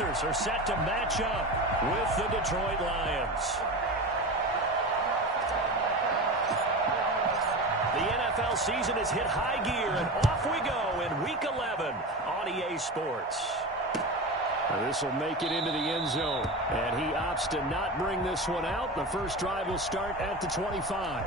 Panthers are set to match up with the Detroit Lions. The NFL season has hit high gear, and off we go in Week 11 on EA Sports. This will make it into the end zone, and he opts to not bring this one out. The first drive will start at the 25.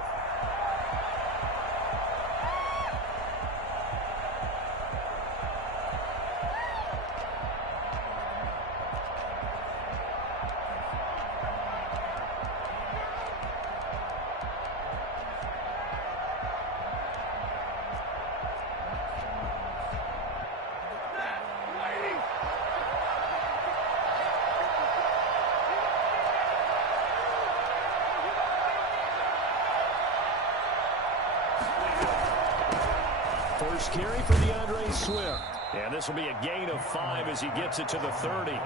First carry for DeAndre Swift. And this will be a gain of 5 as he gets it to the 30.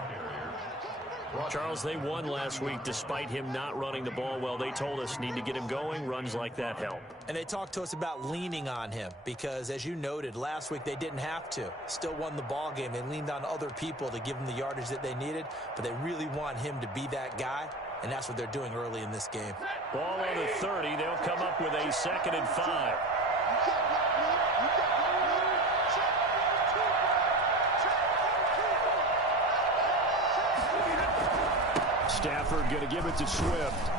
Charles, they won last week despite him not running the ball well. They told us need to get him going. Runs like that help. And they talked to us about leaning on him because, as you noted, last week they didn't have to. Still won the ball game. They leaned on other people to give them the yardage that they needed, but they really want him to be that guy, and that's what they're doing early in this game. Ball on the 30. They'll come up with a 2nd and 5. Stafford going to give it to Swift.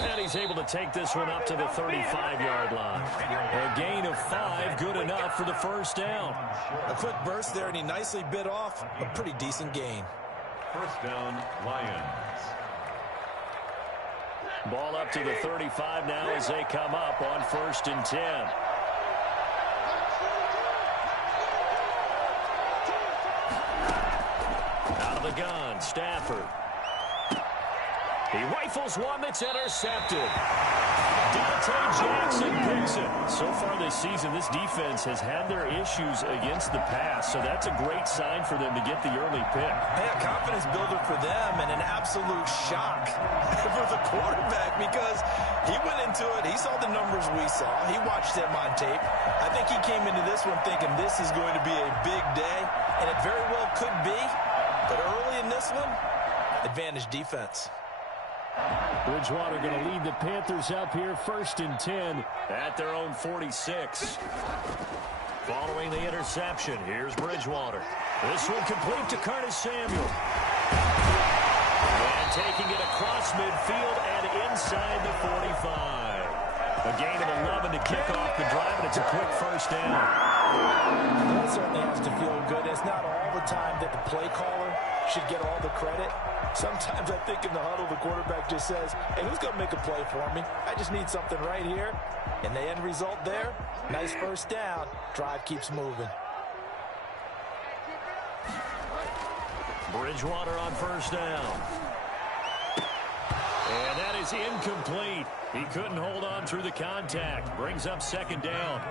And he's able to take this one up to the 35-yard line. A gain of 5, good enough for the first down. A quick burst there, and he nicely bit off a pretty decent gain. First down, Lions. Ball up to the 35 now as they come up on 1st and 10. Out of the gun, Stafford. He rifles one that's intercepted. Dante Jackson picks it. So far this season, this defense has had their issues against the pass, so that's a great sign for them to get the early pick. Hey, a confidence builder for them and an absolute shock for the quarterback because he went into it. He saw the numbers we saw. He watched them on tape. I think he came into this one thinking this is going to be a big day, and it very well could be. But early in this one, advantage defense. Bridgewater going to lead the Panthers up here, 1st and 10. At their own 46. Following the interception, here's Bridgewater. This one complete to Curtis Samuel. And taking it across midfield and inside the 45. A gain of 11 to kick off the drive, and it's a quick first down. That certainly has to feel good. It's not all the time that the play caller should get all the credit. Sometimes I think in the huddle, the quarterback just says, hey, who's going to make a play for me? I just need something right here. And the end result there, nice first down. Drive keeps moving. Bridgewater on first down. And that is incomplete. He couldn't hold on through the contact. Brings up 2nd down.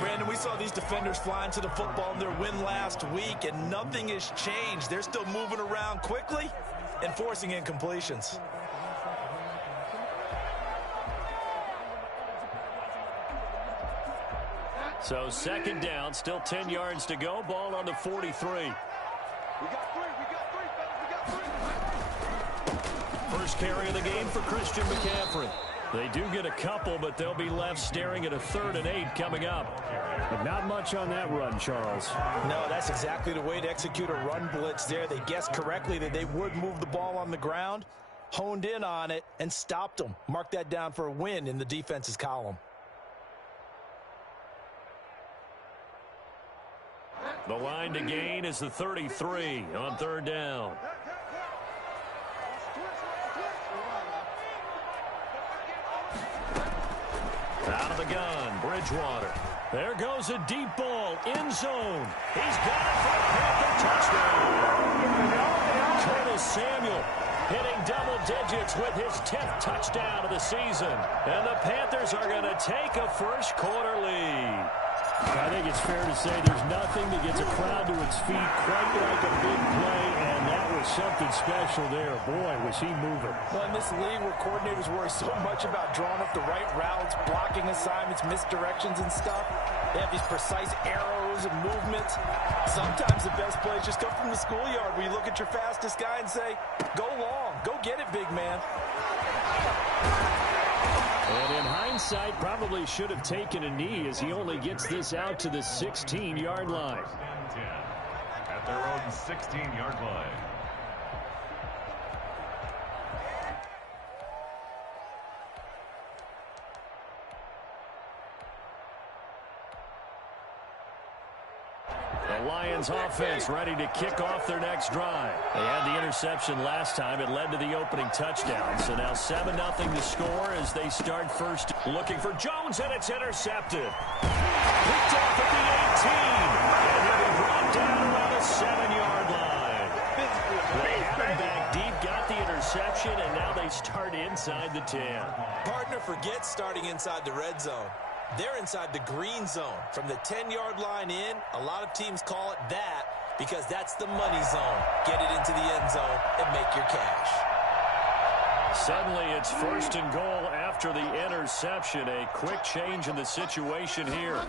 Brandon, we saw these defenders flying to the football in their win last week, and nothing has changed. They're still moving around quickly and forcing incompletions. So 2nd down, still 10 yards to go. Ball on the 43. First carry of the game for Christian McCaffrey. They do get a couple, but they'll be left staring at a 3rd and 8 coming up. But not much on that run, Charles. No, that's exactly the way to execute a run blitz there. They guessed correctly that they would move the ball on the ground, honed in on it, and stopped them. Mark that down for a win in the defense's column. The line to gain is the 33 on 3rd down. Out of the gun, Bridgewater. There goes a deep ball, end zone. He's got it for a Panther touchdown. Curtis Samuel hitting double digits with his 10th touchdown of the season. And the Panthers are going to take a first quarter lead. I think it's fair to say there's nothing that gets a crowd to its feet quite like a big play, and that was something special there. Boy, was he moving. Well, in this league where coordinators worry so much about drawing up the right routes, blocking assignments, misdirections and stuff, They have these precise arrows and movements. Sometimes the best plays just come from the schoolyard where you look at your fastest guy and say, go long, go get it, big man. And in hindsight, probably should have taken a knee as he only gets this out to the 16-yard line. At their own 16-yard line. The Lions offense ready to kick off their next drive. They had the interception last time. It led to the opening touchdown. So now 7-0 to score as they start first. Looking for Jones, and it's intercepted. Picked off at the 18. And he'll be brought down around the 7-yard line. They had him back deep, got the interception, and now they start inside the 10. Partner forgets starting inside the red zone. They're inside the green zone. From the 10-yard line in, a lot of teams call it that because that's the money zone. Get it into the end zone and make your cash. Suddenly it's first and goal after the interception. A quick change in the situation here.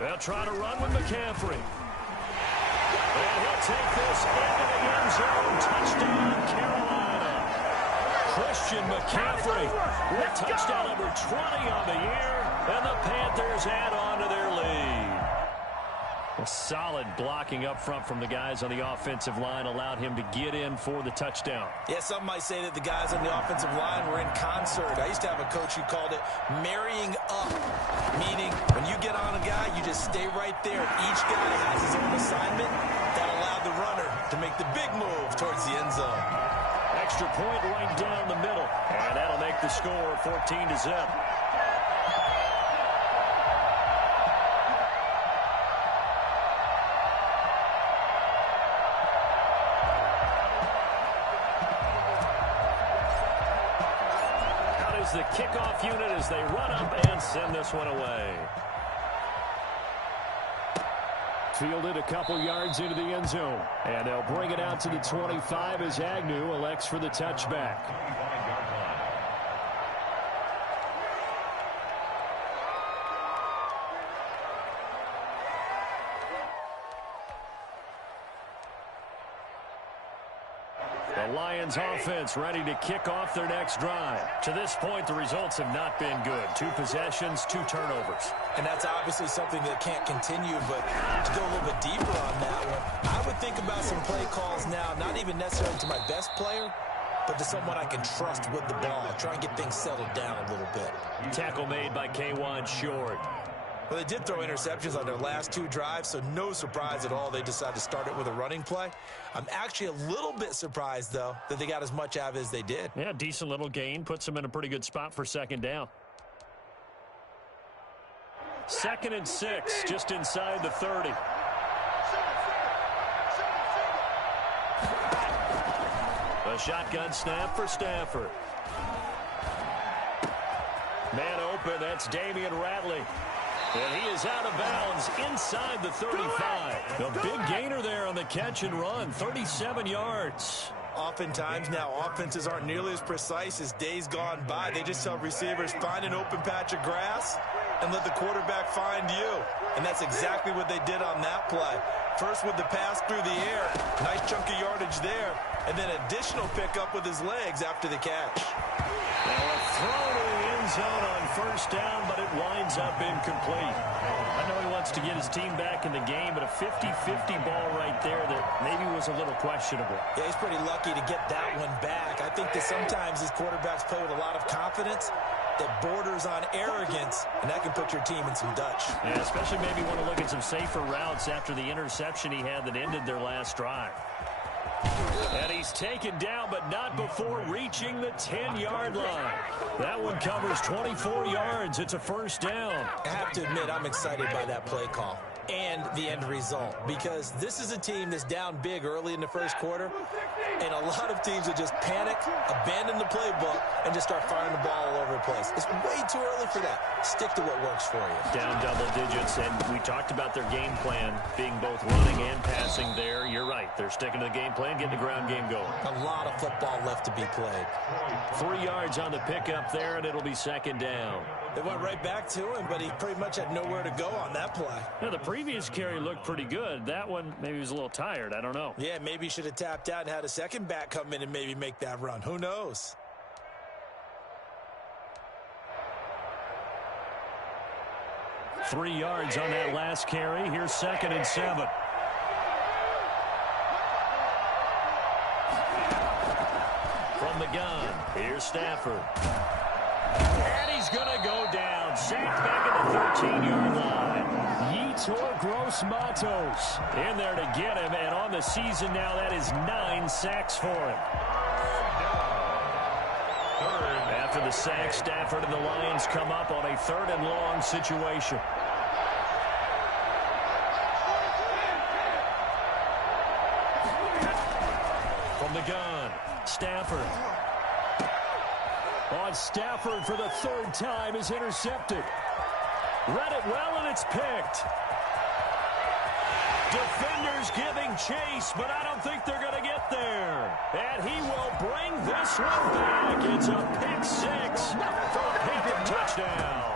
They'll try to run with McCaffrey. And he'll take this into the end zone. Touchdown, Carolina. Christian McCaffrey with touchdown number 20 on the year. And the Panthers add on to their lead. A solid blocking up front from the guys on the offensive line allowed him to get in for the touchdown. Yeah, some might say that the guys on the offensive line were in concert. I used to have a coach who called it marrying up, meaning when you get on a guy, you just stay right there. Each guy has his own assignment that allowed the runner to make the big move towards the end zone. Extra point right down the middle, and that'll make the score 14-0. The kickoff unit as they run up and send this one away. Fielded a couple yards into the end zone. And they'll bring it out to the 25 as Agnew elects for the touchback. The Lions offense ready to kick off their next drive. To this point, the results have not been good. 2 possessions, 2 turnovers. And that's obviously something that can't continue, but to go a little bit deeper on that one, I would think about some play calls now, not even necessarily to my best player, but to someone I can trust with the ball. Try and get things settled down a little bit. Tackle made by K'Wan Short. Well, they did throw interceptions on their last 2 drives, so no surprise at all they decided to start it with a running play. I'm actually a little bit surprised, though, that they got as much out of it as they did. Yeah, decent little gain. Puts them in a pretty good spot for second down. 2nd and 6, just inside the 30. A shotgun snap for Stafford. Man open, that's Damian Ratley. And he is out of bounds inside the 35. A big gainer there on the catch and run, 37 yards. Oftentimes now offenses aren't nearly as precise as days gone by. They just tell receivers, find an open patch of grass and let the quarterback find you. And that's exactly what they did on that play. First with the pass through the air, nice chunk of yardage there, and then additional pickup with his legs after the catch. Now a throw to the end zone on first down, but it winds up incomplete. I know he wants to get his team back in the game, but a 50-50 ball right there that maybe was a little questionable. Yeah, he's pretty lucky to get that one back. I think that sometimes these quarterbacks play with a lot of confidence that borders on arrogance, and that can put your team in some Dutch. Yeah, especially maybe want to look at some safer routes after the interception he had that ended their last drive. And he's taken down, but not before reaching the 10-yard line. That one covers 24 yards. It's a first down. I have to admit, I'm excited by that play call and the end result, because this is a team that's down big early in the first quarter, and a lot of teams will just panic, abandon the playbook, and just start firing the ball all over the place. It's way too early for that. Stick to what works for you. Down double digits, and we talked about their game plan being both running and passing there. You're right. They're sticking to the game plan, getting the ground game going. A lot of football left to be be played. 3 yards on the pickup there, and it'll be second down. They went right back to him, but he pretty much had nowhere to go on that play. Yeah, the previous carry looked pretty good. That one, maybe he was a little tired. I don't know. Yeah, maybe he should have tapped out and had a second back come in and maybe make that run. Who knows? Three yards on that last carry. Here's 2nd and 7. From the gun, here's Stafford. And he's going to go down. Sacked back at the 13-yard line. Yetur Gross-Matos in there to get him. And on the season now, that is 9 sacks for him. After the sack, Stafford and the Lions come up on a 3rd and long situation. From the gun, Stafford. On Stafford for the 3rd time is intercepted. Read it well, and it's picked. Defenders giving chase, but I don't think they're going to get there. And he will bring this one back. It's a pick 6 for a Panther touchdown.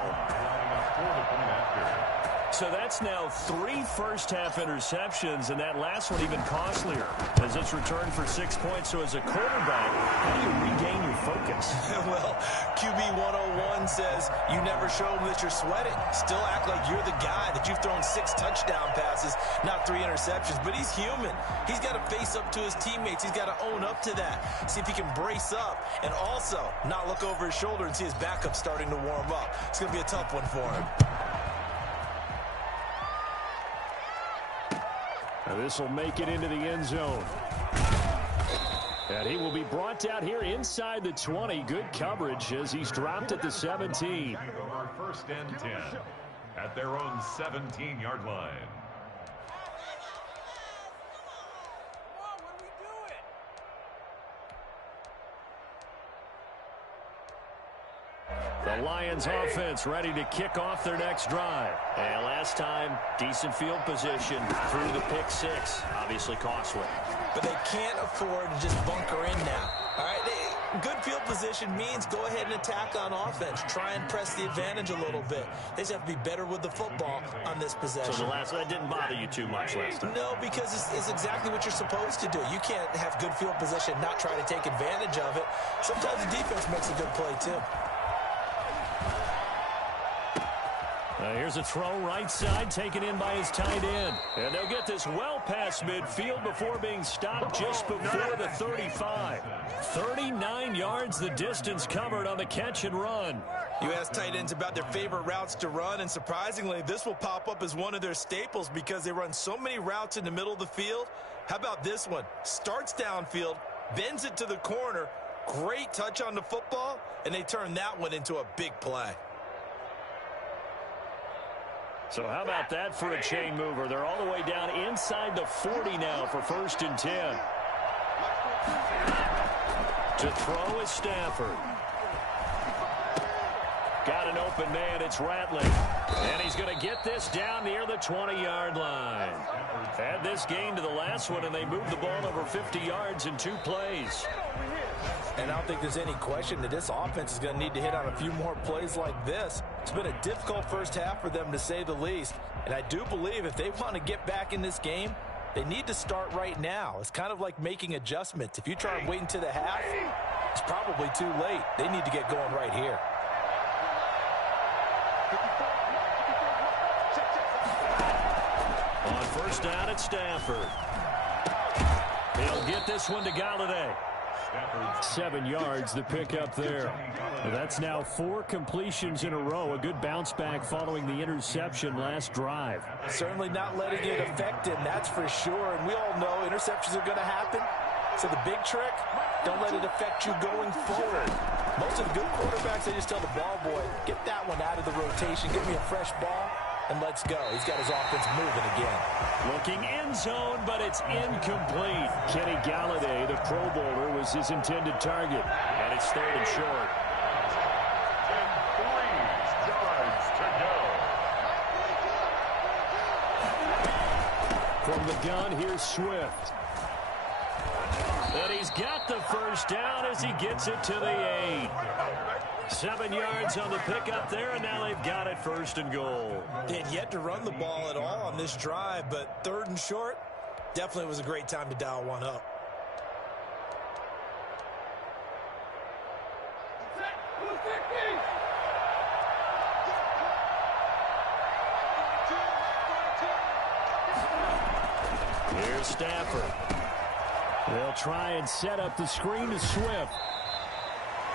So that's now 3 first-half interceptions, and that last one even costlier as it's returned for 6 points. So as a quarterback, how do you regain your focus? Well, QB 101 says you never show them that you're sweating. Still act like you're the guy, that you've thrown 6 touchdown passes, not 3 interceptions. But he's human. He's got to face up to his teammates. He's got to own up to that. See if he can brace up and also not look over his shoulder and see his backup starting to warm up. It's going to be a tough one for him. Now this will make it into the end zone. And he will be brought down here inside the 20. Good coverage as he's dropped at the 17. 1st and 10 at their own 17-yard line. The Lions offense ready to kick off their next drive. And last time, decent field position through the pick 6. Obviously costly. But they can't afford to just bunker in now. All right, good field position means go ahead and attack on offense. Try and press the advantage a little bit. They just have to be better with the football on this possession. So that didn't bother you too much last time? No, because it's exactly what you're supposed to do. You can't have good field position, not try to take advantage of it. Sometimes the defense makes a good play, too. Here's a throw right side taken in by his tight end. And they'll get this well past midfield before being stopped just before the 35. 39 yards the distance covered on the catch and run. You ask tight ends about their favorite routes to run, and surprisingly, this will pop up as one of their staples because they run so many routes in the middle of the field. How about this one? Starts downfield, bends it to the corner, great touch on the football, and they turn that one into a big play. So how about that for a chain mover? They're all the way down inside the 40 now for 1st and 10. To throw is Stafford. Got an open man. It's Rattling. And he's going to get this down near the 20-yard line. Add this gain to the last one, and they moved the ball over 50 yards in 2 plays. And I don't think there's any question that this offense is going to need to hit on a few more plays like this. It's been a difficult first half for them, to say the least. And I do believe if they want to get back in this game, they need to start right now. It's kind of like making adjustments. If you try and wait until the half, it's probably too late. They need to get going right here. On 1st down at Stafford. He'll get this one to Galladay. 7 yards the pick up there. That's now 4 completions in a row. A good bounce back following the interception last drive. Certainly not letting it affect him, that's for sure. And we all know interceptions are going to happen. So the big trick, don't let it affect you going forward. Most of the good quarterbacks, they just tell the ball boy, get that one out of the rotation, give me a fresh ball, and let's go. He's got his offense moving again. Looking end zone, but it's incomplete. Kenny Galladay, the Pro Bowler, was his intended target. And it's 3rd and short. And 3 yards to go. From the gun, here's Swift. And he's he's got the first down as he gets it to the 8. 7 yards on the pickup there, and now they've got it 1st and goal. They had yet to run the ball at all on this drive, but 3rd and short, definitely was a great time to dial one up. Here's Stafford. They'll try and set up the screen to Swift.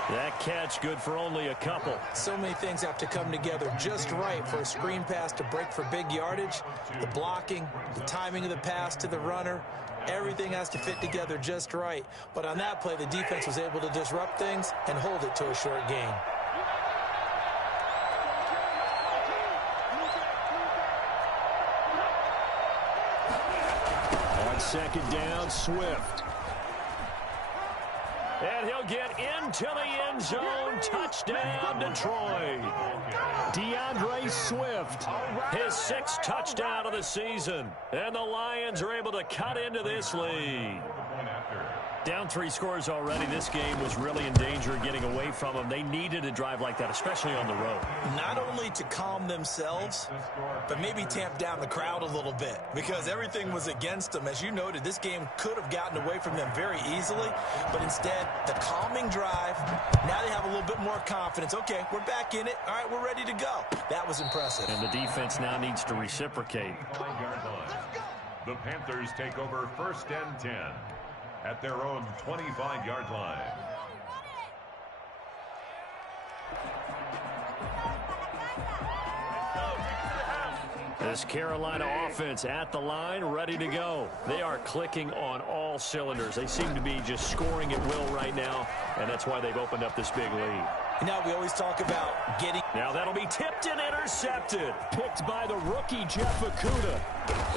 That catch good for only a couple. So many things have to come together just right for a screen pass to break for big yardage. The blocking, the timing of the pass to the runner, everything has to fit together just right. But on that play, the defense was able to disrupt things and hold it to a short gain. On 2nd down, Swift. And he'll get into the end zone. Touchdown, Detroit. DeAndre Swift, his 6th touchdown of the season. And the Lions are able to cut into this lead. Down 3 scores already. This game was really in danger of getting away from them. They needed a drive like that, especially on the road. Not only to calm themselves, but maybe tamp down the crowd a little bit because everything was against them. As you noted, this game could have gotten away from them very easily, but instead, the calming drive, now they have a little bit more confidence. Okay, we're back in it. All right, we're ready to go. That was impressive. And the defense now needs to reciprocate. The Panthers take over 1st and 10 at their own 25-yard line. This Carolina offense at the line, ready to go. They are clicking on all cylinders. They seem to be just scoring at will right now, and that's why they've opened up this big lead. Now we always talk about getting... Now that'll be tipped and intercepted. Picked by the rookie, Jeff Okudah.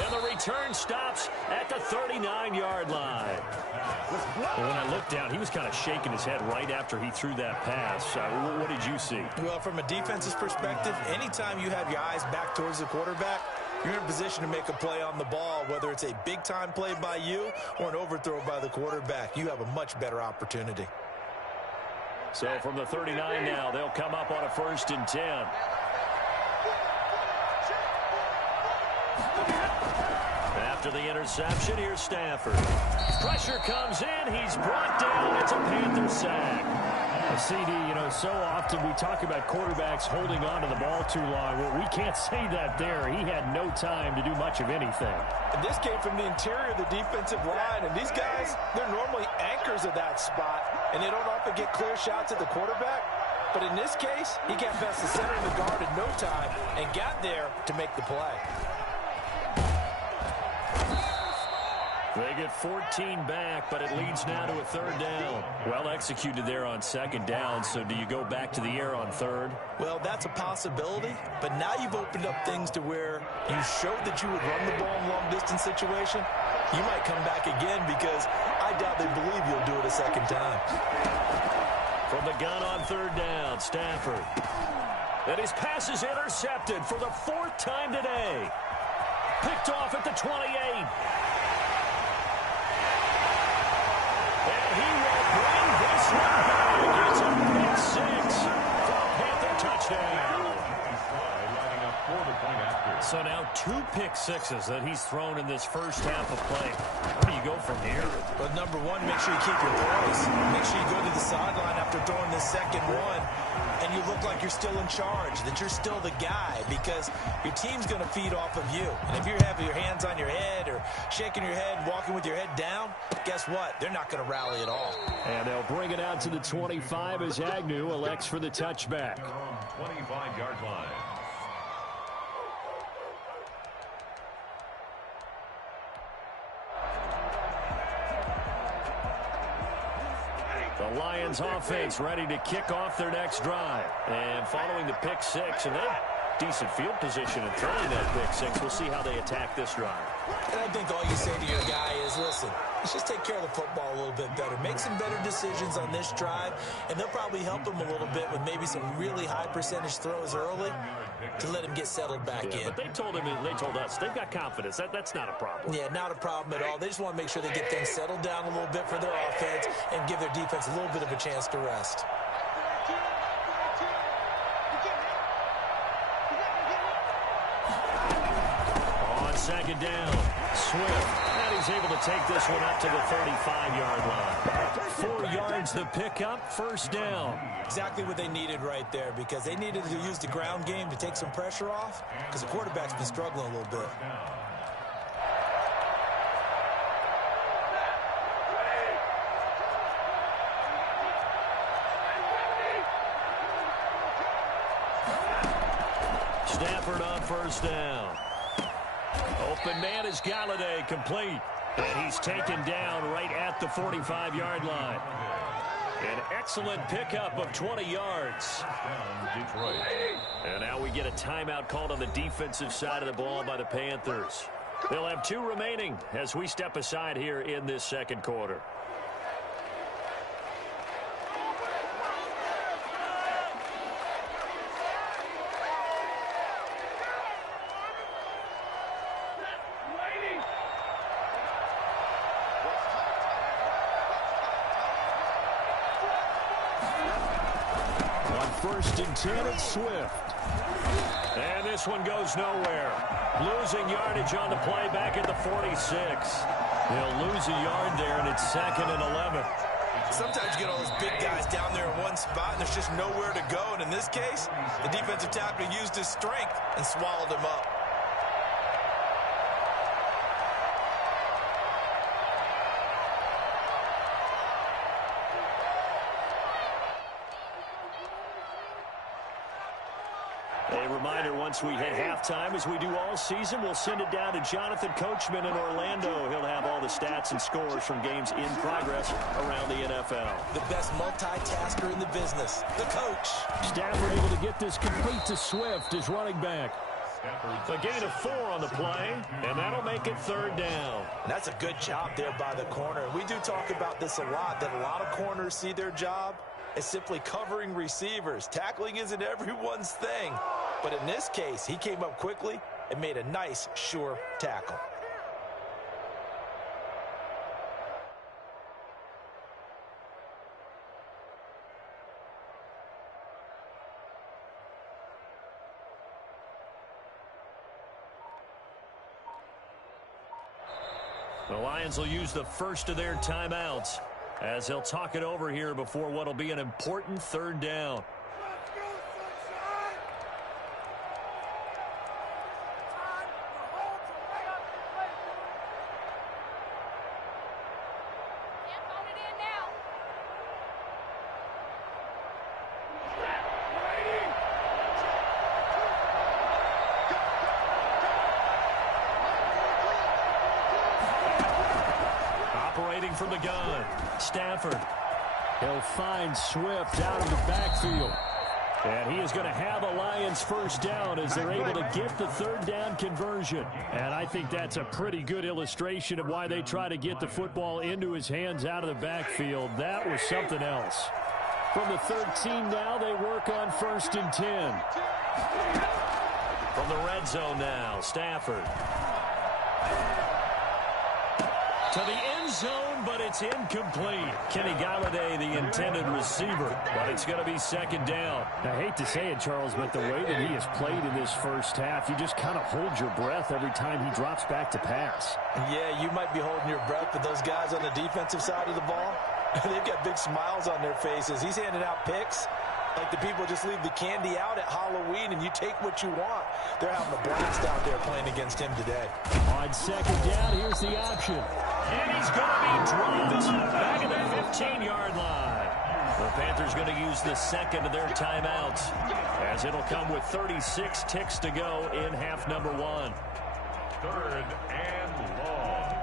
And the return stops at the 39-yard line. And when I looked down, he was kind of shaking his head right after he threw that pass. What did you see? Well, from a defense's perspective, anytime you have your eyes back towards the quarterback, you're in a position to make a play on the ball, whether it's a big-time play by you or an overthrow by the quarterback. You have a much better opportunity. So from the 39 now, they'll come up on a 1st and 10. After the interception, here's Stafford. Pressure comes in. He's brought down. It's a Panther sack. CD, so often we talk about quarterbacks holding on to the ball too long. Well, we can't say that there. He had no time to do much of anything. And this came from the interior of the defensive line. And these guys, they're normally anchors of that spot. And they don't often get clear shots at the quarterback. But in this case, he got past the center of the guard in no time and got there to make the play. They get 14 back, but it leads now to a 3rd down. Well executed there on 2nd down, so do you go back to the air on 3rd? Well, that's a possibility, but now you've opened up things to where you showed that you would run the ball in long-distance situation. You might come back again because I doubt they believe you'll do it a 2nd time. From the gun on 3rd down, Stafford. And his pass is intercepted for the 4th time today. Picked off at the 28. And he will bring this one back. It's a pick 6 for a Panther touchdown. So now 2 pick sixes that he's thrown in this first half of play. Where do you go from here? Well, number one, make sure you keep your poise. Make sure you go to the sideline after throwing this second one, and you look like you're still in charge, that you're still the guy, because your team's going to feed off of you. And if you're having your hands on your head or shaking your head, walking with your head down, guess what? They're not going to rally at all. And they'll bring it out to the 25 as Agnew elects for the touchback. 25-yard line. The Lions offense ready to kick off their next drive. And following the pick 6, and they have decent field position in throwing that pick 6. We'll see how they attack this drive. And I think all you say to your guy is, listen, let's just take care of the football a little bit better. Make some better decisions on this drive, and they'll probably help him a little bit with maybe some really high percentage throws early to let him get settled back in. But they told us they've got confidence. That's not a problem. Yeah, not a problem at all. They just want to make sure they get things settled down a little bit for their offense and give their defense a little bit of a chance to rest. On second down, Swift. And he's able to take this one up to the 35-yard line. 4 yards the pickup, first down. Exactly what they needed right there, because they needed to use the ground game to take some pressure off, because the quarterback's been struggling a little bit. Stafford on first down. Open man is Galladay, complete. And he's taken down right at the 45-yard line. An excellent pickup of 20 yards. And now we get a timeout called on the defensive side of the ball by the Panthers. They'll have 2 remaining as we step aside here in this second quarter. First and 10 at Swift. And this one goes nowhere. Losing yardage on the play back at the 46. They'll lose a yard there, and it's 2nd and 11. Sometimes you get all those big guys down there in one spot, and there's just nowhere to go. And in this case, the defensive tackle used his strength and swallowed him up. A reminder, once we hit halftime, as we do all season, we'll send it down to Jonathan Coachman in Orlando. He'll have all the stats and scores from games in progress around the NFL. The best multitasker in the business, the coach. Stafford able to get this complete to Swift, his running back. A gain of 4 on the play, and that'll make it 3rd down. And that's a good job there by the corner. We do talk about this a lot, that a lot of corners see their job as simply covering receivers. Tackling isn't everyone's thing. But in this case, he came up quickly and made a nice, sure tackle. The Lions will use the first of their timeouts as they'll talk it over here before what will be an important 3rd down. From the gun, Stafford. He'll find Swift out of the backfield. And he is going to have a Lions first down as they're able to get the 3rd down conversion. And I think that's a pretty good illustration of why they try to get the football into his hands out of the backfield. That was something else. From the 13 now, they work on 1st and 10. From the red zone now, Stafford. To the end zone, but it's incomplete. Kenny Galladay, the intended receiver, but it's going to be 2nd down. I hate to say it, Charles, but the way that he has played in this first half, you just kind of hold your breath every time he drops back to pass. Yeah, you might be holding your breath, but those guys on the defensive side of the ball, they've got big smiles on their faces. He's handing out picks like the people just leave the candy out at Halloween and you take what you want. They're having a blast out there playing against him today. On 2nd down, here's the option. And he's going to be dropped back at the 15-yard line. The Panthers going to use the 2nd of their timeouts as it'll come with 36 ticks to go in half number 1. 3rd and long.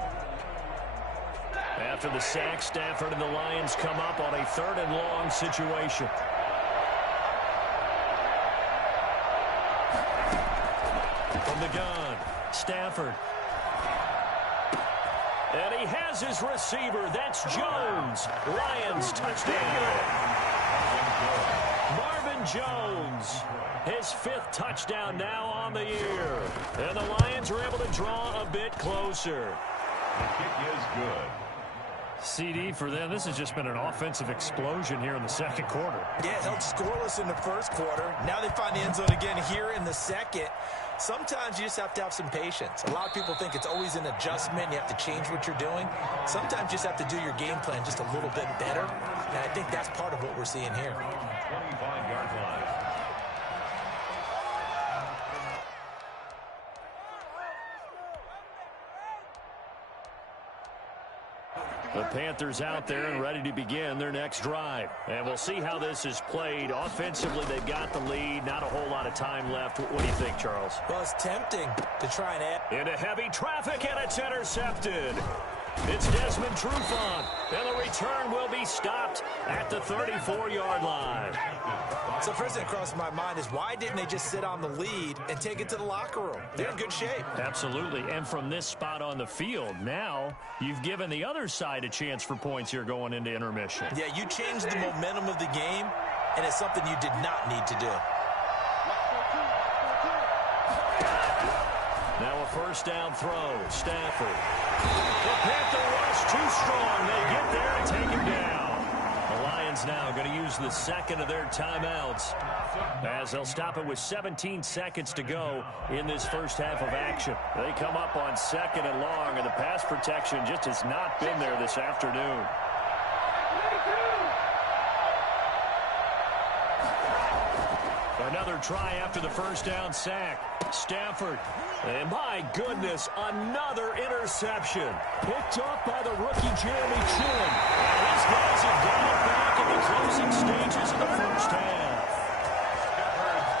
After the sack, Stafford and the Lions come up on a 3rd and long situation. From the gun, Stafford. And he has his receiver. That's Jones. Lions touchdown. Marvin Jones, his 5th touchdown now on the year. And the Lions are able to draw a bit closer. The kick is good. CD for them. This has just been an offensive explosion here in the second quarter. Yeah, held scoreless in the first quarter. Now they find the end zone again here in the second. Sometimes you just have to have some patience. A lot of people think it's always an adjustment. You have to change what you're doing. Sometimes you just have to do your game plan just a little bit better. And I think that's part of what we're seeing here. 25-yard line. The Panthers out there and ready to begin their next drive. And we'll see how this is played. Offensively, they've got the lead. Not a whole lot of time left. What do you think, Charles? Well, it's tempting to try and add. Into heavy traffic, and it's intercepted. It's Desmond Trufant, and the return will be stopped at the 34-yard line. So first thing that crossed my mind is why didn't they just sit on the lead and take it to the locker room? They're in good shape. Absolutely, and from this spot on the field, now you've given the other side a chance for points here going into intermission. Yeah, you changed the momentum of the game, and it's something you did not need to do. Now a first down throw, Stafford. The Panther rush too strong. They get there and take him down. The Lions now going to use the second of their timeouts as they'll stop it with 17 seconds to go in this first half of action. They come up on 2nd and long, and the pass protection just has not been there this afternoon. Another try after the first down sack. Stafford. And my goodness, another interception. Picked up by the rookie Jeremy Chin. And these guys have got it back in the closing stages of the first half.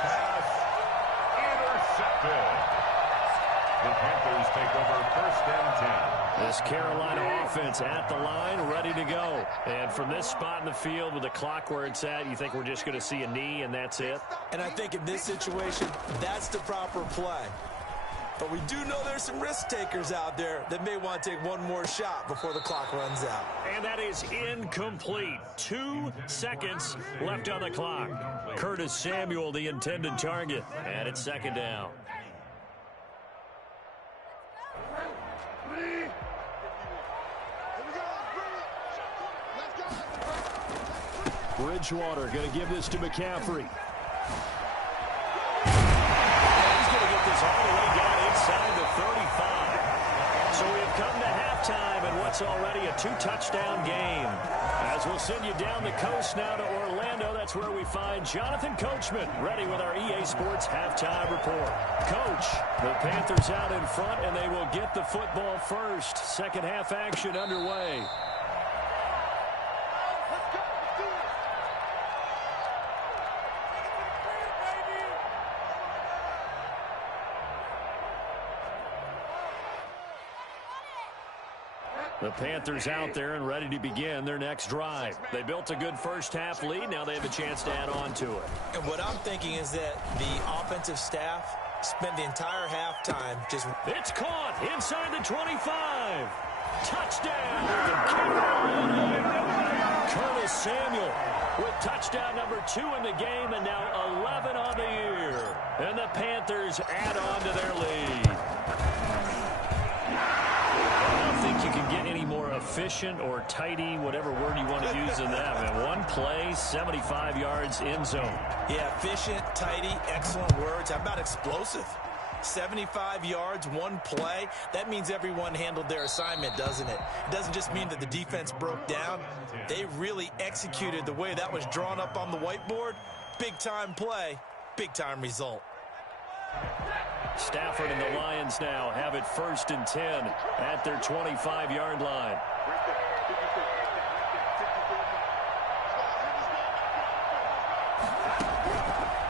Pass intercepted. The Panthers take over 1st and 10. This Carolina offense at the line, ready to go. And from this spot in the field with the clock where it's at, you think we're just going to see a knee and that's it? And I think in this situation, that's the proper play. But we do know there's some risk takers out there that may want to take one more shot before the clock runs out. And that is incomplete. 2 seconds left on the clock. Curtis Samuel, the intended target. And it's 2nd down. Bridgewater going to give this to McCaffrey. He's going to get this all the way down inside the 35. So we've come to halftime in what's already a 2-touchdown game. As we'll send you down the coast now to Orlando, that's where we find Jonathan Coachman ready with our EA Sports halftime report. Coach, the Panthers out in front, and they will get the football first. Second half action underway. The Panthers out there and ready to begin their next drive. They built a good first half lead. Now they have a chance to add on to it. And what I'm thinking is that the offensive staff spent the entire halftime just... It's caught inside the 25. Touchdown, Carolina. Curtis Samuel with touchdown number 2 in the game and now 11 on the year. And the Panthers add on to their lead. I don't think you can get any more efficient or tidy, whatever word you want to use in that. Man, one play, 75 yards in zone. Yeah, efficient, tidy, excellent words. How about explosive? 75 yards, one play. That means everyone handled their assignment, doesn't it? It doesn't just mean that the defense broke down. They really executed the way that was drawn up on the whiteboard. Big-time play, big-time result. Stafford and the Lions now have it 1st and 10 at their 25-yard line.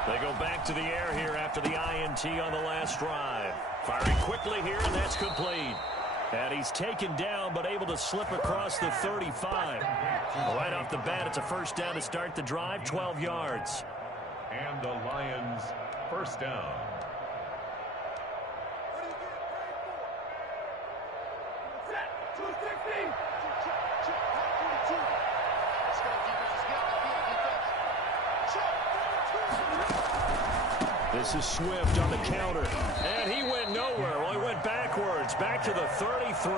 They go back to the air here after the INT on the last drive. Firing quickly here, and that's complete. And he's taken down, but able to slip across the 35. Right off the bat, it's a first down to start the drive, 12 yards. And the Lions' first down. This is Swift on the counter. And he went nowhere. Well, he went backwards, back to the 33.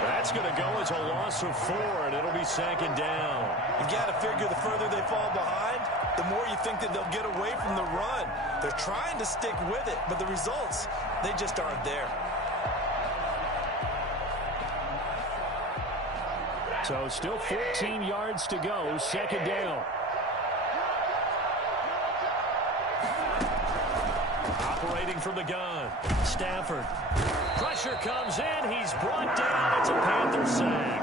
That's going to go as a loss of 4, and it'll be second down. You got to figure the further they fall behind, the more you think that they'll get away from the run. They're trying to stick with it, but the results, they just aren't there. So still 14 yards to go, second down. Operating from the gun, Stafford. Pressure comes in, he's brought down, it's a Panther sack.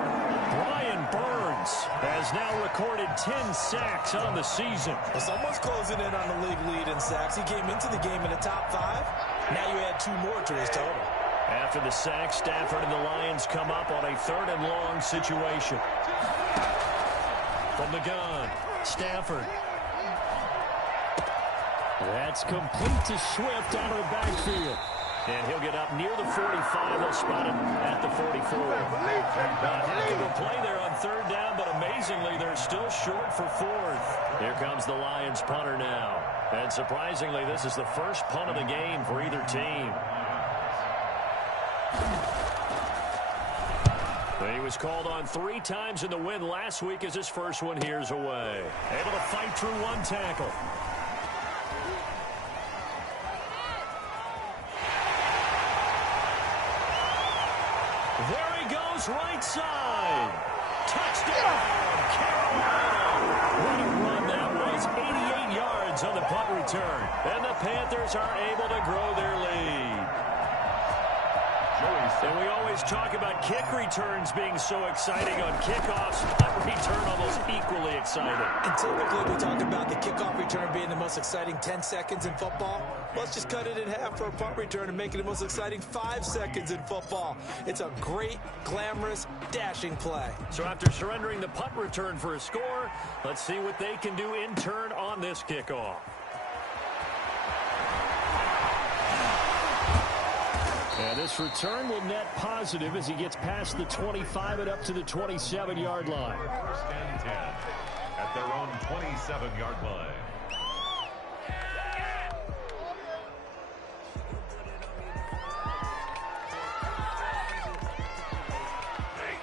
Brian Burns has now recorded 10 sacks on the season. Well, someone's closing in on the league lead in sacks. He came into the game in the top 5. Now you add 2 more to his total. After the sack, Stafford and the Lions come up on a 3rd and long situation. From the gun, Stafford. That's complete to Swift out of the backfield. And he'll get up near the 45. They'll spot him at the 44. Heck of a play there on 3rd down, but amazingly, they're still short for 4th. Here comes the Lions punter now. And surprisingly, this is the first punt of the game for either team. He was called on 3 times in the win last week as his first one here's away. Able to fight through 1 tackle. There he goes, right side. Touchdown, Carolina. What a run that was. 88 yards on the punt return. And the Panthers are able to grow their lead. And we always talk about kick returns being so exciting on kickoffs. Punt return almost equally exciting. And typically we talk about the kickoff return being the most exciting 10 seconds in football. Let's just cut it in half for a punt return and make it the most exciting 5 seconds in football. It's a great, glamorous, dashing play. So after surrendering the punt return for a score, let's see what they can do in turn on this kickoff. And this return will net positive as he gets past the 25 and up to the 27-yard line. 1st and 10 at their own 27-yard line.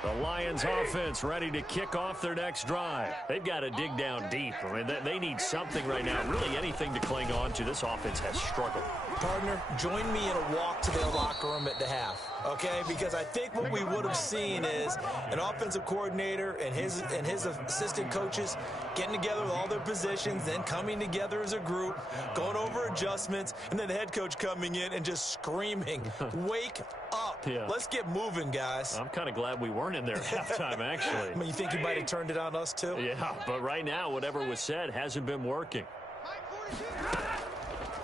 The Lions offense ready to kick off their next drive. They've got to dig down deep. I mean, they need something right now, really anything to cling on to. This offense has struggled. Partner, join me in a walk to their locker room at the half, okay? Because I think what we would have seen is an offensive coordinator and his assistant coaches getting together with all their positions, then coming together as a group, going over adjustments, and then the head coach coming in and just screaming, wake up. Yeah. Let's get moving, guys. I'm kind of glad we weren't in there at halftime, actually. I mean, you think you might have turned it on us, too? Yeah, but right now, whatever was said hasn't been working.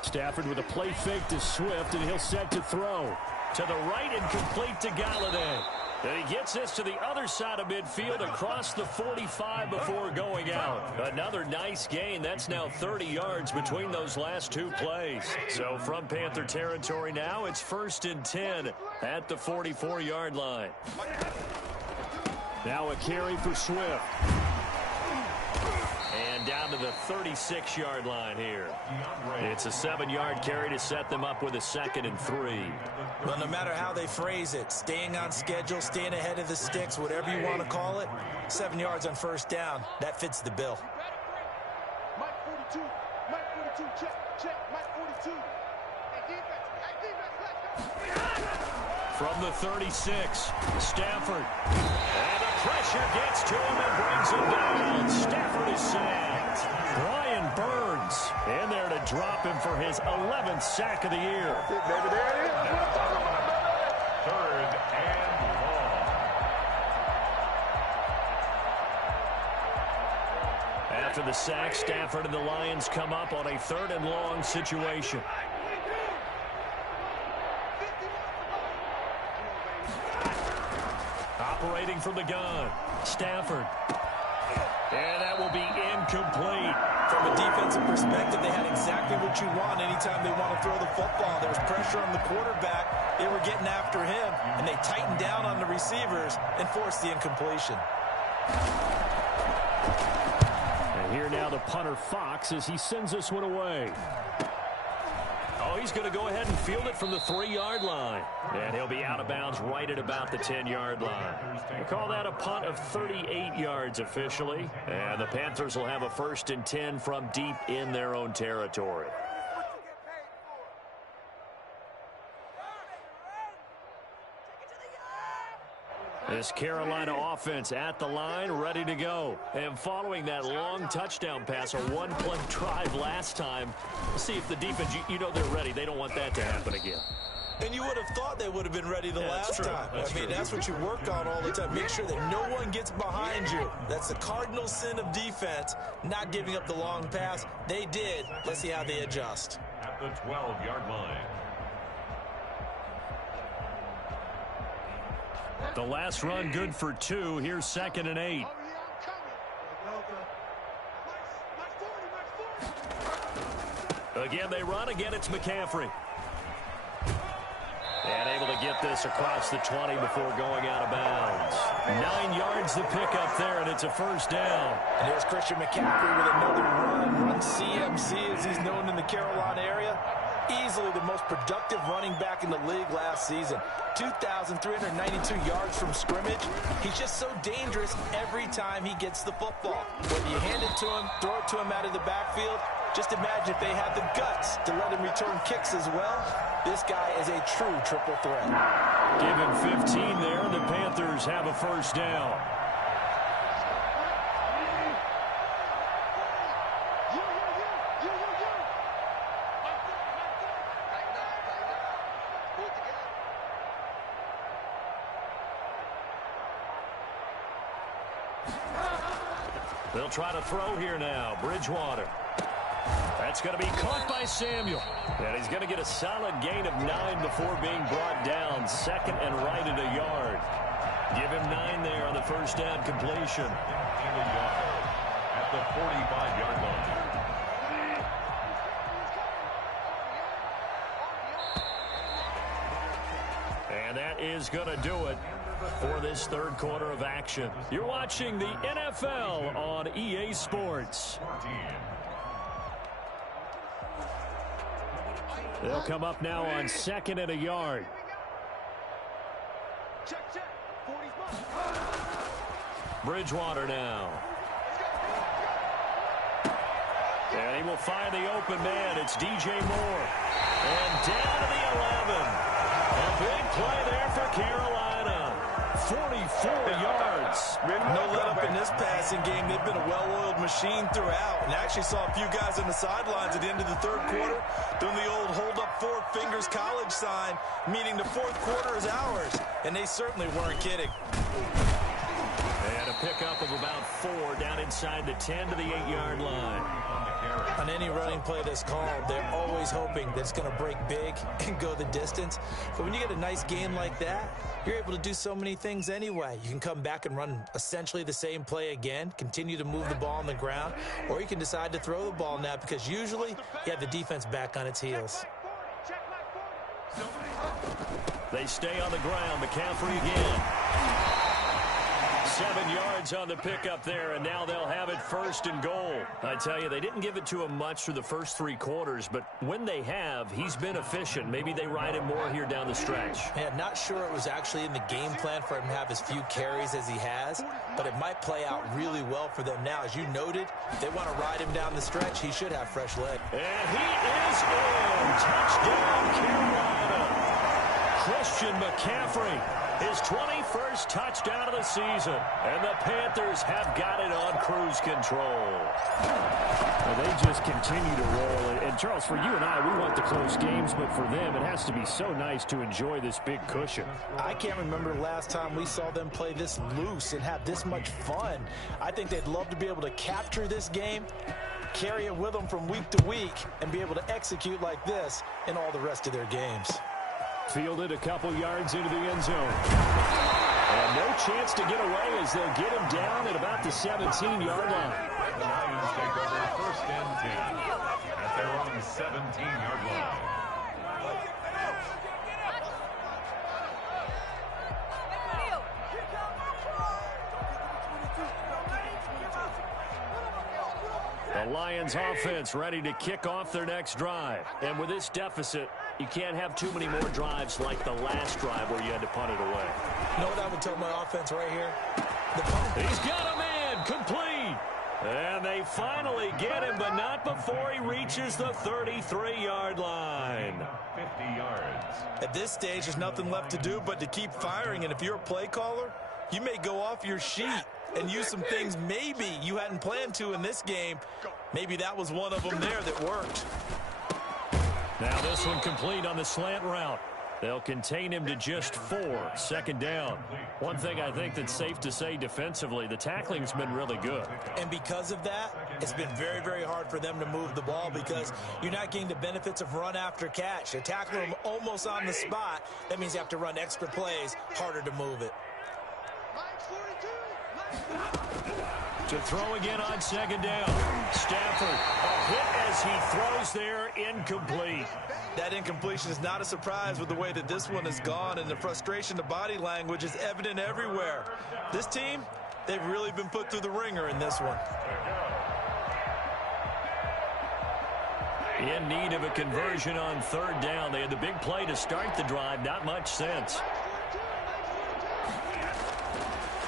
Stafford with a play fake to Swift, and he'll set to throw. To the right and complete to Galladay. And he gets this to the other side of midfield across the 45 before going out. Another nice gain. That's now 30 yards between those last 2 plays. So from Panther territory now, it's 1st and 10 at the 44-yard line. Now a carry for Swift. And down to the 36-yard line here. It's a 7-yard carry to set them up with a 2nd and 3. Well, no matter how they phrase it, staying on schedule, staying ahead of the sticks, whatever you want to call it, 7 yards on 1st down, that fits the bill. Mike 42, Mike 42, check, Mike 42. Hey, defense, From the 36, Stafford. And the pressure gets to him and brings him down. Stafford is sacked. Brian Burns in there to drop him for his 11th sack of the year. Third and long. After the sack, Stafford and the Lions come up on a 3rd and long situation. Operating from the gun, Stafford. And that will be incomplete. From a defensive perspective, they had exactly what you want anytime they want to throw the football. There was pressure on the quarterback. They were getting after him, and they tightened down on the receivers and forced the incompletion. And here now the punter Fox as he sends this one away. So he's going to go ahead and field it from the 3-yard line. And he'll be out of bounds right at about the 10-yard line. We'll call that a punt of 38 yards officially. And the Panthers will have a 1st and 10 from deep in their own territory. This Carolina offense at the line, ready to go. And following that long touchdown pass, a one-play drive last time, see if the defense, you know they're ready. They don't want that to happen again. And you would have thought they would have been ready the last time. That's what you work on all the time. Make sure that no one gets behind you. That's the cardinal sin of defense, not giving up the long pass. They did. Let's see how they adjust. At the 12-yard line. The last run good for 2. Here's 2nd and 8. Again, they run. Again, it's McCaffrey. And able to get this across the 20 before going out of bounds. 9 yards the pickup there, and it's a 1st down. And there's Christian McCaffrey with another run CMC, as he's known in the Carolina area. Easily the most productive running back in the league last season. 2,392 yards from scrimmage. He's just so dangerous every time he gets the football. Whether you hand it to him, throw it to him out of the backfield, just imagine if they had the guts to let him return kicks as well. This guy is a true triple threat. Give him 15 there, and the Panthers have a 1st down. They'll try to throw here now. Bridgewater. That's going to be caught by Samuel. And he's going to get a solid gain of 9 before being brought down. 2nd and right at a yard. Give him 9 there on the 1st down completion. At the 45-yard line. And that is going to do it for this 3rd quarter of action. You're watching the NFL on EA Sports. They'll come up now on 2nd and a yard. Bridgewater now. And he will find the open man. It's DJ Moore. And down to the 11. A big play there for Carolina. 44 yards. No let up in this passing game. They've been a well-oiled machine throughout. And actually saw a few guys on the sidelines at the end of the 3rd quarter doing the old hold up 4 fingers college sign, meaning the 4th quarter is ours. And they certainly weren't kidding. And a pickup of about 4 down inside the 10 to the 8-yard line. On any running play that's called, they're always hoping that it's going to break big and go the distance. But when you get a nice game like that, you're able to do so many things anyway. You can come back and run essentially the same play again, continue to move the ball on the ground, or you can decide to throw the ball now because usually you have the defense back on its heels. They stay on the ground. McCaffrey again. 7 yards on the pickup there, and now they'll have it 1st and goal. I tell you, they didn't give it to him much through the first 3 quarters, but when they have, he's been efficient. Maybe they ride him more here down the stretch. Man, not sure it was actually in the game plan for him to have as few carries as he has, but it might play out really well for them now. As you noted, if they want to ride him down the stretch, he should have fresh leg. And he is in. Touchdown, Carolina. Christian McCaffrey. His 21st touchdown of the season. And the Panthers have got it on cruise control. Well, they just continue to roll. And, Charles, for you and I, we want the close games, but for them, it has to be so nice to enjoy this big cushion. I can't remember the last time we saw them play this loose and have this much fun. I think they'd love to be able to capture this game, carry it with them from week to week, and be able to execute like this in all the rest of their games. Fielded a couple yards into the end zone. And no chance to get away as they'll get him down at about the 17-yard line. The Lions take over 1st and 10 at their own 17-yard line. The Lions offense ready to kick off their next drive. And with this deficit, you can't have too many more drives like the last drive where you had to punt it away. You know what I would tell my offense right here? The punt. He's got him in, complete. And they finally get him, but not before he reaches the 33-yard line. 50 yards. At this stage, there's nothing left to do but to keep firing. And if you're a play caller, you may go off your sheet and use some things maybe you hadn't planned to in this game. Maybe that was one of them there that worked. Now this one complete on the slant route. They'll contain him to just 4. Second down. One thing I think that's safe to say defensively, the tackling's been really good. And because of that, it's been very, very hard for them to move the ball because you're not getting the benefits of run after catch. They tackle him almost on the spot. That means you have to run extra plays, harder to move it. To throw again on second down. Stafford, a hit as he throws there, incomplete. That incompletion is not a surprise with the way that this one has gone, and the frustration, the body language is evident everywhere. This team, they've really been put through the ringer in this one. In need of a conversion on third down. They had the big play to start the drive, not much sense.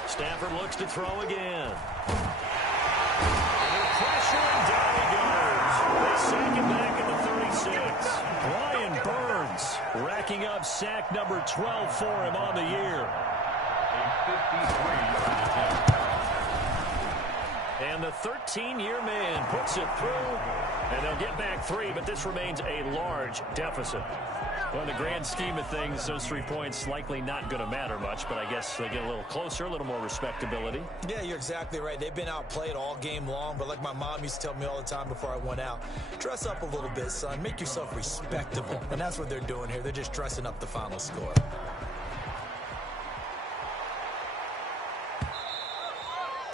Stafford looks to throw again. Under pressure, and down he goes. They sack him back at the 36. Brian Burns racking up sack number 12 for him on the year. A 53-yard attempt. And the 13-year man puts it through, and they'll get back 3, but this remains a large deficit. Well, in the grand scheme of things, those 3 points likely not going to matter much, but I guess they get a little closer, a little more respectability. Yeah, you're exactly right. They've been outplayed all game long, but like my mom used to tell me all the time before I went out, dress up a little bit, son. Make yourself respectable. And that's what they're doing here. They're just dressing up the final score.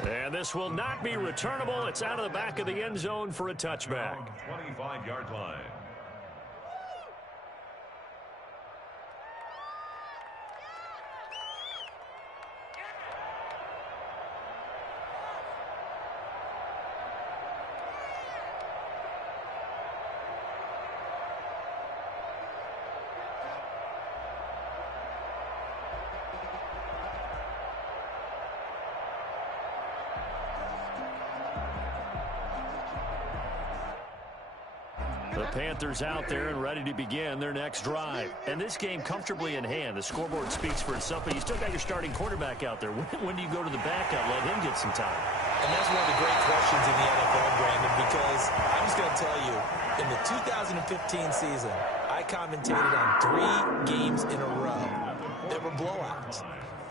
And this will not be returnable. It's out of the back of the end zone for a touchback. 25-yard line. The Panthers out there and ready to begin their next drive. And this game comfortably in hand. The scoreboard speaks for itself, but you still got your starting quarterback out there. When do you go to the backup? Let him get some time. And that's one of the great questions in the NFL, Brandon, because I'm just going to tell you, in the 2015 season, I commentated on 3 games in a row that were blowouts.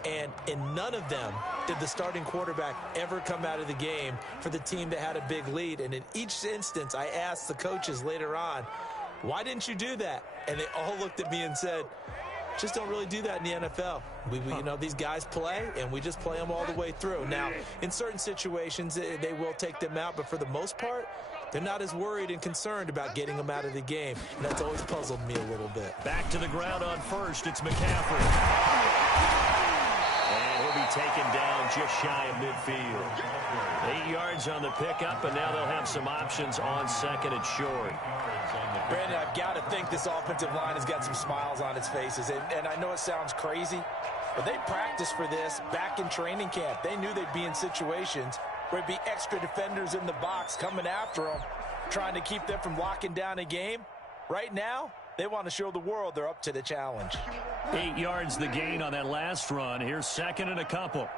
And in none of them did the starting quarterback ever come out of the game for the team that had a big lead. And in each instance, I asked the coaches later on, why didn't you do that? And they all looked at me and said, just don't really do that in the NFL. You know, these guys play, and we just play them all the way through. Now, in certain situations, they will take them out, but for the most part, they're not as worried and concerned about getting them out of the game. And that's always puzzled me a little bit. Back to the ground on first. It's McCaffrey. And he'll be taken down just shy of midfield. 8 yards on the pickup, and now they'll have some options on second and short. Brandon, I've got to think this offensive line has got some smiles on its faces. And I know it sounds crazy, but they practiced for this back in training camp. They knew they'd be in situations where there'd be extra defenders in the box coming after them, trying to keep them from locking down a game. Right now, they want to show the world they're up to the challenge. 8 yards the gain on that last run. Here's second and a couple.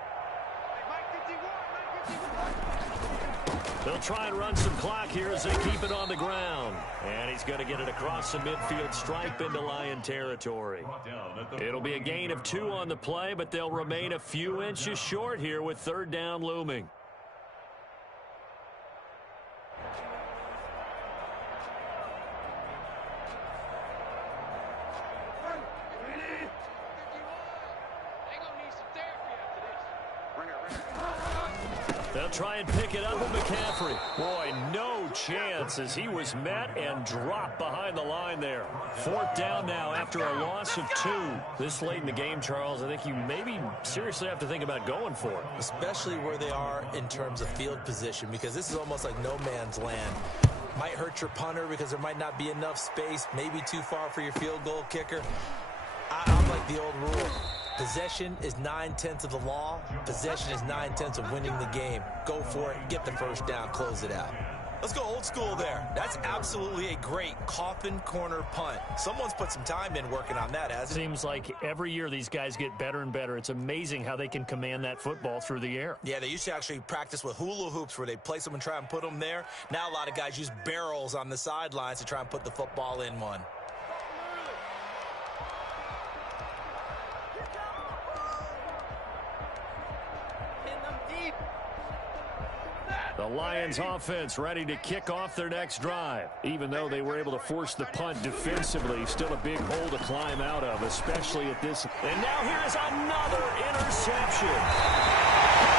They'll try and run some clock here as they keep it on the ground. And he's going to get it across the midfield stripe into Lion territory. It'll be a gain of 2 on the play, but they'll remain a few inches short here with third down looming. They'll try and pick it up with McCaffrey. Boy, no chance as he was met and dropped behind the line there. 4th down now after a loss of 2. This late in the game, Charles, I think you maybe seriously have to think about going for it. Especially where they are in terms of field position, because this is almost like no man's land. Might hurt your punter because there might not be enough space, maybe too far for your field goal kicker. I'm like the old rule. Possession is 9/10 of the law. Possession is 9/10 of winning the game. Go for it, get the first down, close it out. Let's go old school there. That's absolutely a great coffin corner punt. Someone's put some time in working on that, hasn't it? Seems like every year these guys get better and better. It's amazing how they can command that football through the air. Yeah, they used to actually practice with hula hoops where they place them and try and put them there. Now a lot of guys use barrels on the sidelines to try and put the football in one. The Lions offense ready to kick off their next drive. Even though they were able to force the punt defensively, still a big hole to climb out of, especially at this. And now here's another interception.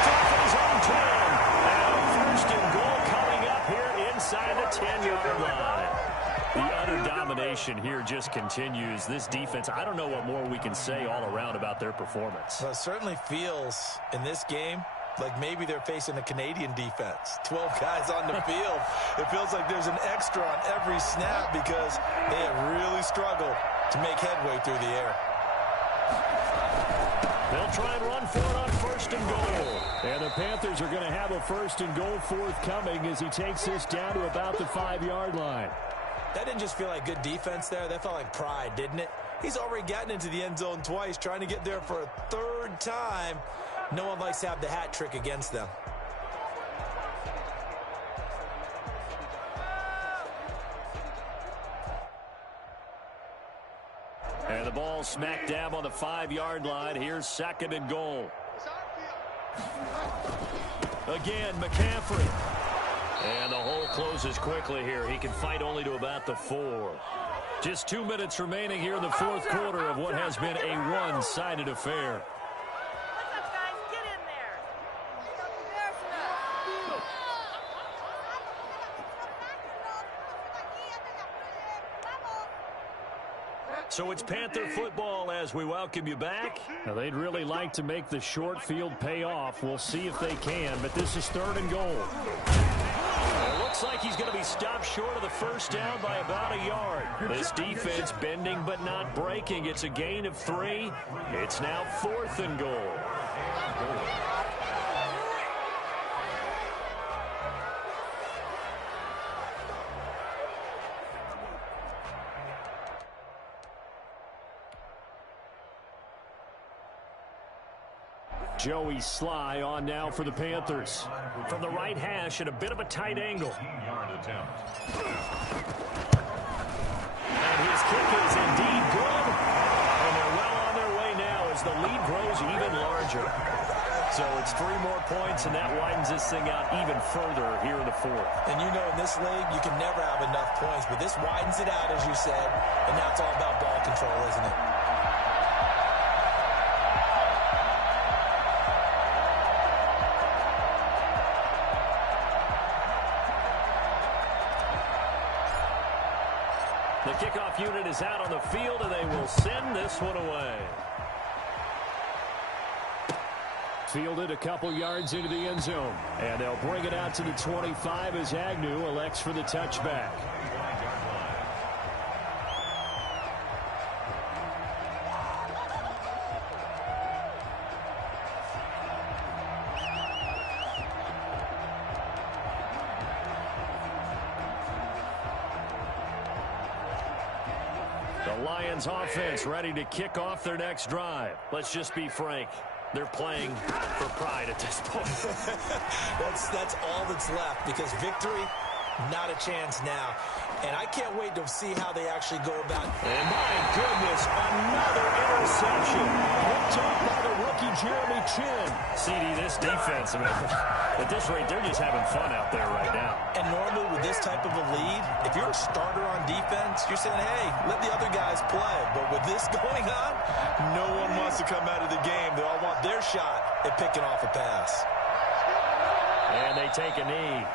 Off his own 10. And 1st and goal coming up here inside the 10-yard line. The utter domination here just continues. This defense, I don't know what more we can say all around about their performance. Well, it certainly feels in this game like maybe they're facing a Canadian defense. 12 guys on the field. It feels like there's an extra on every snap because they have really struggled to make headway through the air. They'll try and run for it on 1st and goal. And the Panthers are going to have a 1st and goal forthcoming as he takes this down to about the 5-yard line. That didn't just feel like good defense there. That felt like pride, didn't it? He's already gotten into the end zone twice, trying to get there for a 3rd time. No one likes to have the hat trick against them. And the ball smack dab on the 5-yard line. Here's 2nd and goal. Again, McCaffrey. And the hole closes quickly here. He can fight only to about the 4. Just 2 minutes remaining here in the 4th quarter of what has been a one-sided affair. So it's Panther football as we welcome you back. Now they'd really like to make the short field pay off. We'll see if they can, but this is 3rd and goal. It looks like he's going to be stopped short of the 1st down by about a yard. This defense bending but not breaking. It's a gain of 3. It's now 4th and goal. Joey Sly on now for the Panthers. From the right hash at a bit of a tight angle. And his kick is indeed good. And they're well on their way now as the lead grows even larger. So it's 3 more points, and that widens this thing out even further here in the 4th. And you know in this league, you can never have enough points, but this widens it out, as you said, and now it's all about ball control, isn't it? The kickoff unit is out on the field, and they will send this one away. Fielded a couple yards into the end zone. And they'll bring it out to the 25 as Agnew elects for the touchback. The Lions offense ready to kick off their next drive. Let's just be frank. They're playing for pride at this point. That's all that's left, because victory, not a chance now. And I can't wait to see how they actually go about it. And my goodness, another interception. Picked up by the rookie Jeremy Chin. CD, this defense, I mean, at this rate, they're just having fun out there right now. And normally with this type of a lead, if you're a starter on defense, you're saying, hey, let the other guys play. But with this going on, no one wants to come out of the game. They all want their shot at picking off a pass. And they take a knee.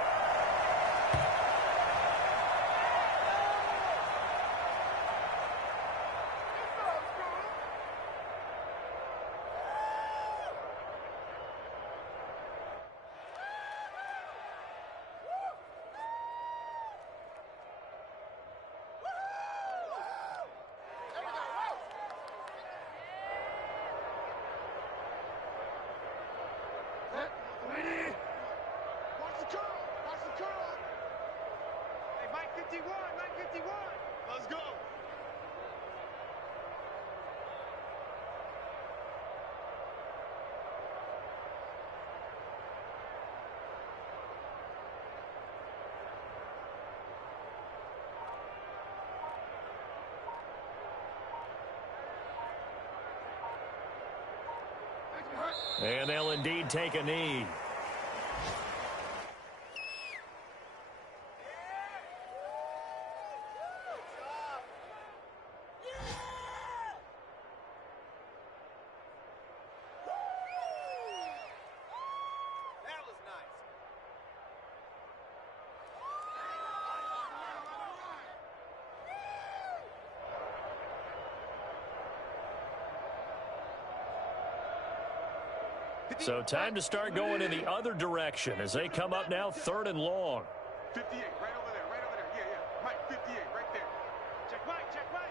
Watch the curl. Watch the curl. Hey, Mike 51. Mike 51. Let's go. And they'll indeed take a knee. That was nice. So time to start going in the other direction as they come up now 3rd and long. 58, right over there, right over there. Yeah, yeah. Mike 58, right there. Check Mike, check Mike.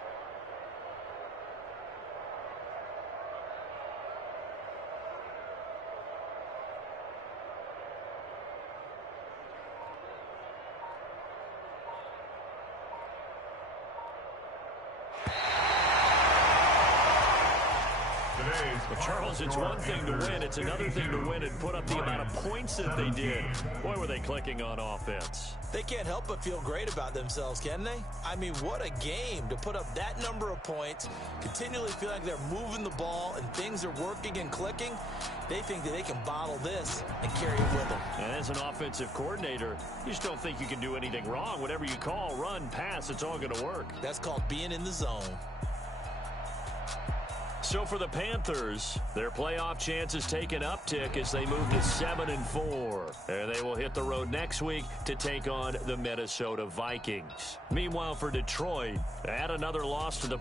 Well, Charles, it's one thing to win. It's another thing to win and put up the amount of points that they did. Boy, were they clicking on offense. They can't help but feel great about themselves, can they? I mean, what a game to put up that number of points, continually feel like they're moving the ball and things are working and clicking. They think that they can bottle this and carry it with them. And as an offensive coordinator, you just don't think you can do anything wrong. Whatever you call, run, pass, it's all going to work. That's called being in the zone. So for the Panthers, their playoff chances take an uptick as they move to 7-4. And they will hit the road next week to take on the Minnesota Vikings. Meanwhile, for Detroit, add another loss to the